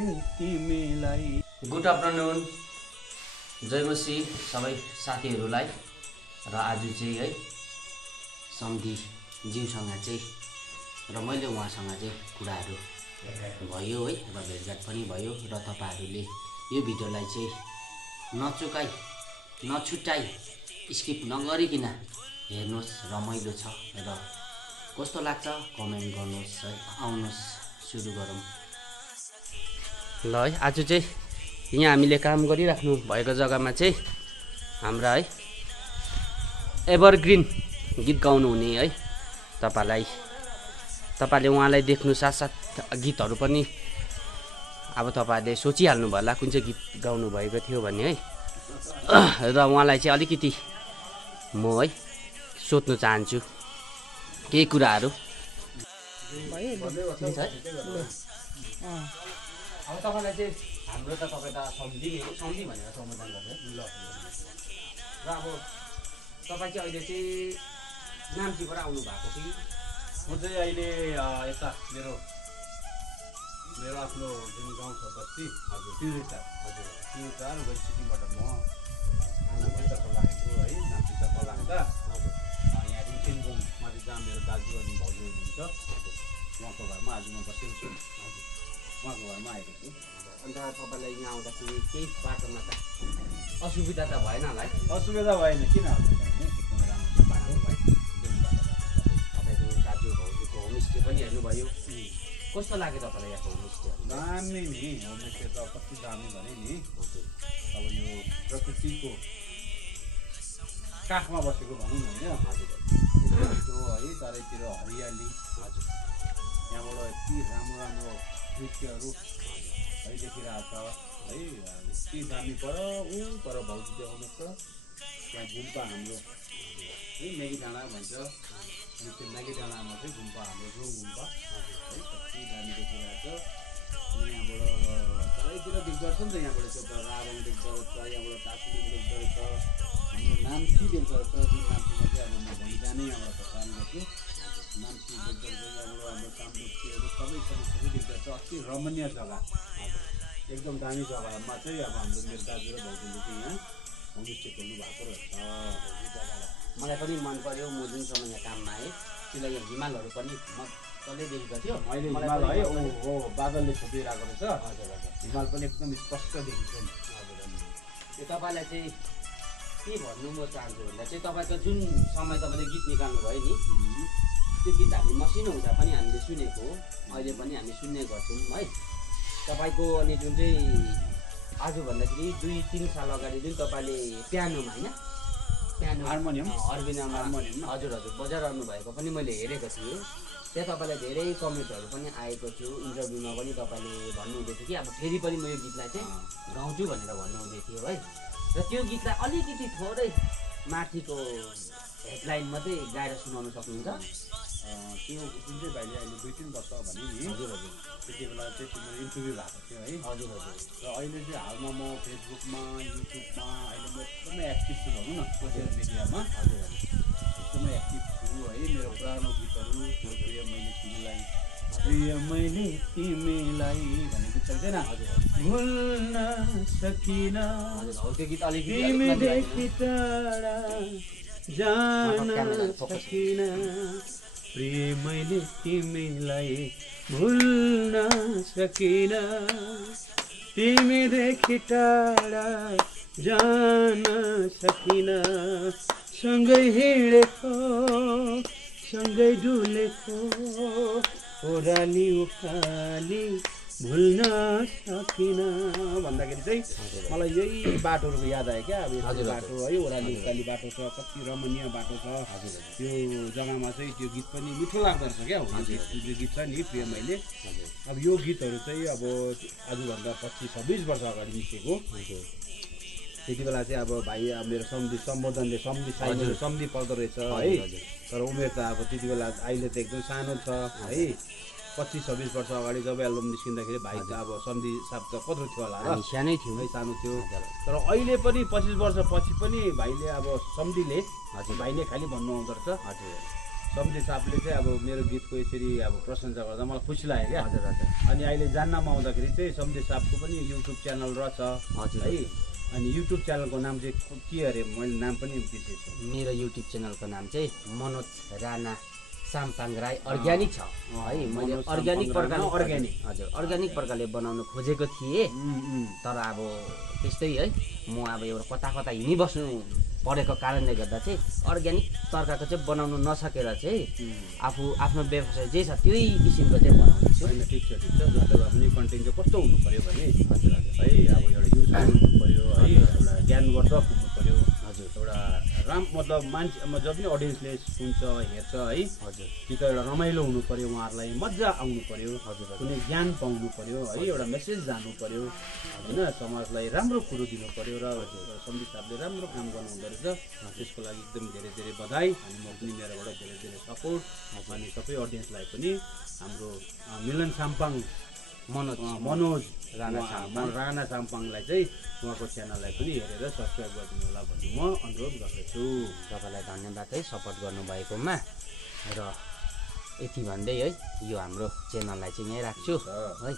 मैले तिमीलाई। Good afternoon, जय मसी सबै साथीहरूलाई। र आज चाहिँ है सम्धीज्यूसँग चाहिँ र मैले उहाँसँग चाहिँ कुराहरू भयो है, र भेटघाट पनि भयो। र तपाईँहरूले यो भिडियोलाई चाहिँ नछुटाई स्किप नगरिकन हेर्नुहोस्, रमाइलो छ र कस्तो लाग्छ कमेन्ट गर्नुहोस् है। आउनुहोस् सुरु गरौँ ल है। आज चाहिँ यहाँ हामीले काम गरिराख्नु भएको जग्गामा चाहिँ हाम्रा है एभरग्रिन गीत गाउनु हुने है। तपाईँले उहाँलाई देख्नु साथसाथ गीतहरू पनि अब तपाईँहरूले सोचिहाल्नु भयो कुन चाहिँ गीत गाउनु भएको थियो भन्ने है। र उहाँलाई चाहिँ अलिकति म है सोध्नु चाहन्छु केही कुराहरू। अब तपाईँलाई चाहिँ हाम्रो त तपाईँ त सम्झी भनेर सम्बोधन गर्छ ल। र अब तपाईँ चाहिँ अहिले चाहिँ नाम्चीबाट आउनु भएको कि? म चाहिँ अहिले यता मेरो आफ्नो जुन गाउँ छ बस्ती, हजुर तिउचार वेस्ट सिक्किमबाट म नाम्चीतर्फ लागेको है। नाम्चीतर्फ लाग्दा यहाँ रिङसिङबुङमा जहाँ मेरो दाजु अनि भाउजू हुनुहुन्छ उहाँको घरमा आज म बसेको छु। उहाँको घरमा आएको छु। अन्त तपाईँलाई यहाँ आउँदाखेरि केही बाटोमा त असुविधा त भएन होला है? असुविधा भएन, किन एकदमै राम्रो छ बाटो भाइ। तपाईँको दाजु भाउजूको होमस्टे पनि हेर्नुभयो, कस्तो लाग्यो तपाईँलाई यहाँको होमस्टे? दामी नि होमस्टे त कति दामी भने नि। अब यो प्रकृतिको काखमा बसेको भनौँ न होइन। है चारैतिर हरियाली, हजुर यहाँबाट यति राम्रो दृश्यहरू है देखिरहेको छ है। यति दामी पर भाउजू देखाउनुहोस् त त्यहाँ गुम्पा हाम्रो है मेगी डाँडा भन्छ। अनि त्यो मेगी डाँडामा चाहिँ गुम्पा हाम्रो रोङ गुम्पा है कति दामी देखिरहेको छ। अनि यहाँबाट चारैतिर देख्दो रहेछ नि त। यहाँबाट त्यो रावण देख्दो रहेछ, यहाँबाट टाकुलिङ देख्दो रहेछ, हाम्रो नाम्ची देख्दो रहेछ। जुन नाम्चीमा चाहिँ अब म भोलि जाने यहाँबाट काम गर्छु। नाम्ची देख्दो रहेछ, यहाँबाट हाम्रो कामरुप्चीहरू सबै देख्दो रहेछ। अति रमणीय जग्गा, एकदम दामी जग्गामा चाहिँ अब हाम्रो मेरो दाजु र भाउजूले चाहिँ यहाँ होमस्टे खोल्नु भएको रहेछ। मलाई पनि मन पर्यो। म जुन समय यहाँ काममा आएँ त्यसलाई यहाँ हिमालहरू पनि मजाले देखेको थियो। अहिले हिमाल है हो बादलले छोपिरहेको रहेछ। हजुर हजुर, हिमाल पनि एकदम स्पष्ट देखिन्छ नि। त्यो तपाईँलाई चाहिँ के भन्नु म चाहन्छु भन्दा चाहिँ तपाईँको जुन समय तपाईँले गीत निकाल्नु भयो नि, त्यो गीत हामी मसिनो हुँदा पनि हामीले सुनेको हो, अहिले पनि हामी सुन्ने गर्छौँ है तपाईँको। अनि जुन चाहिँ आज भन्दाखेरि 2-3 साल अगाडि जुन तपाईँले प्यानोमा होइन हार्मोनियम हजुर बजाइरहनु भएको पनि मैले हेरेको थिएँ। त्यहाँ तपाईँलाई धेरै कमेन्टहरू पनि आएको थियो। इन्टरभ्यूमा पनि तपाईँले भन्नुहुँदै थियो कि अब फेरि पनि म यो गीतलाई चाहिँ गाउँछु भनेर भन्नुहुँदै थियो है। र त्यो गीतलाई अलिकति थोरै माथिको हेडलाइन मात्रै गाएर सुनाउन सक्नुहुन्छ? त्यो जुन चाहिँ भाइले अहिले 2-3 वर्ष भने नि, हजुर त्यति बेला चाहिँ तिम्रो इन्टरभ्यू भएको थियो है। हजुर र अहिले चाहिँ हालमा म फेसबुकमा युट्युबमा अहिले म एकदमै एक्टिभ छु भनौँ न। सोसियल मिडियामा एकदमै एक्टिभ छु है। मेरो पुरानो गीतहरू प्रिय मैले तिमीलाई भन्ने गीत छैन भुल्न सकिन त्यो गीत अलिकति तिमीदेखि टाढा जान सकिन, प्रिय मैले तिमीलाई भुल्न सकिन, तिमीदेखि टाढा जान सकिन, सँगै हिँडेको सँगै डुलेको ओह्राली उकाली भुल्न सकिन भन्दाखेरि चाहिँ मलाई यही बाटोहरूको याद आयो क्या। अब यो बाटो है ओह्राली उकाली बाटो छ, कति रमणीय बाटो छ। त्यो जग्गामा चाहिँ त्यो गीत पनि मिठो लाग्दो रहेछ क्या। त्यो गीत छ नि प्रिय मैले। अब यो गीतहरू चाहिँ अब आजभन्दा 25-26 वर्ष अगाडि निस्केको। त्यति बेला चाहिँ अब भाइ मेरो सम्बोधनले सम्धि पर्दो रहेछ है। तर उमेर त अब त्यति बेला अहिले त एकदम सानो छ है। 25-26 वर्ष अगाडि जब एल्बम निस्किँदाखेरि भाइ त अब सम्धि साहब त कत्रो थियो होला र? सानै थियो है, सानो थियो। तर अहिले पनि 25 वर्षपछि पनि भाइले अब सम्धिले भाइ नै खालि भन्नु आउँदो रहेछ। सम्झे साहबले चाहिँ अब मेरो गीतको यसरी अब प्रशंसा गर्दा मलाई खुसी लाग्यो क्या। हजुर हजुर अनि अहिले जान्नमा आउँदाखेरि चाहिँ सम्झे साहबको पनि युट्युब च्यानल रहेछ हजुर है। अनि युट्युब च्यानलको नाम चाहिँ के अरे, मैले नाम पनि बिर्सेछु। मेरो युट्युब च्यानलको नाम चाहिँ मनोज राणा साम्पाङ राई अर्ग्यानिक छ है। मैले मनोज अर्ग्यानिक साम्पाङ प्रकारले राणा अर्ग्यानिक। हजुर अर्ग्यानिक प्रकारले बनाउनु खोजेको थिएँ, तर अब त्यस्तै है, म अब एउटा कता कता हिँडिबस्नु परेको कारणले गर्दा चाहिँ अर्ग्यानिक तर्काको चाहिँ बनाउनु नसकेर चाहिँ आफू आफ्नो व्यवसाय जे छ त्यही किसिमको चाहिँ बनाउँदैछु। होइन ठिक छ ठिक छ। जस्तै भए पनि कन्टेन्ट चाहिँ कस्तो हुनु पऱ्यो भने हजुर हजुर है, अब एउटा युजफुल हुनु पऱ्यो है, एउटा ज्ञानवर्धक हुनु पऱ्यो हजुर, एउटा मतलब मान्छे जब पनि अडियन्सले सुन्छ हेर्छ है हजुर, कि त एउटा रमाइलो हुनु पऱ्यो, उहाँहरूलाई मजा आउनु पऱ्यो, हजुर, कुनै ज्ञान पाउनु पऱ्यो है, एउटा मेसेज जानु पऱ्यो होइन, समाजलाई राम्रो कुरो दिनु पऱ्यो र सन्दीप साहबले राम्रो काम गर्नु हुँदो रहेछ। त्यसको लागि एकदम धेरै धेरै बधाई। अनि म पनि मेरोबाट धेरै धेरै सपोर्ट। अनि सबै अडियन्सलाई पनि हाम्रो मिलन साम्पाङ मनोज राणा साम्पाङलाई चाहिँ उहाँको च्यानललाई पनि हेरेर सब्सक्राइब गरिदिनु होला भन्ने म अनुरोध गर्दछु। तपाईँलाई धन्यवाद है सपोर्ट गर्नुभएकोमा। र यति भन्दै है यो हाम्रो च्यानललाई चाहिँ यहीँ राख्छु है,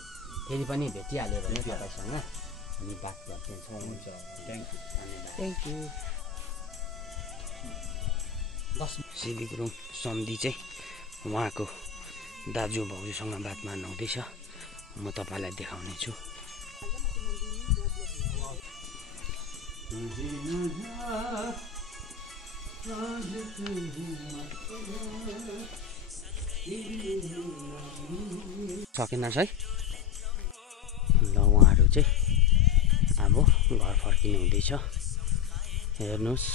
फेरि पनि भेटिहाल्यो भने तपाईँसँग हामी बात गरिदिन्छौँ। हुन्छ, थ्याङ्क यू, धन्यवाद, थ्याङ्क यू। सिभी गुरुङ सम्धी चाहिँ उहाँको दाजु भाउजूसँग बात मार्नु हुँदैछ, म तपाईँलाई देखाउने छु। सकेनस् है ल, उहाँहरू चाहिँ अब घर फर्किनु हुँदैछ। हेर्नुहोस्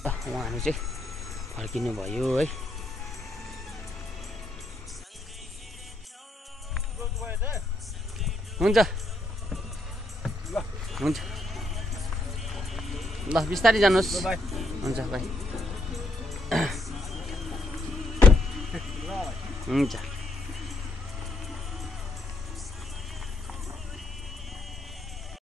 उहाँहरू चाहिँ फर्किनु भयो है। हुन्छ हुन्छ ल, बिस्तारै जानुहोस्। हुन्छ भाइ, हुन्छ।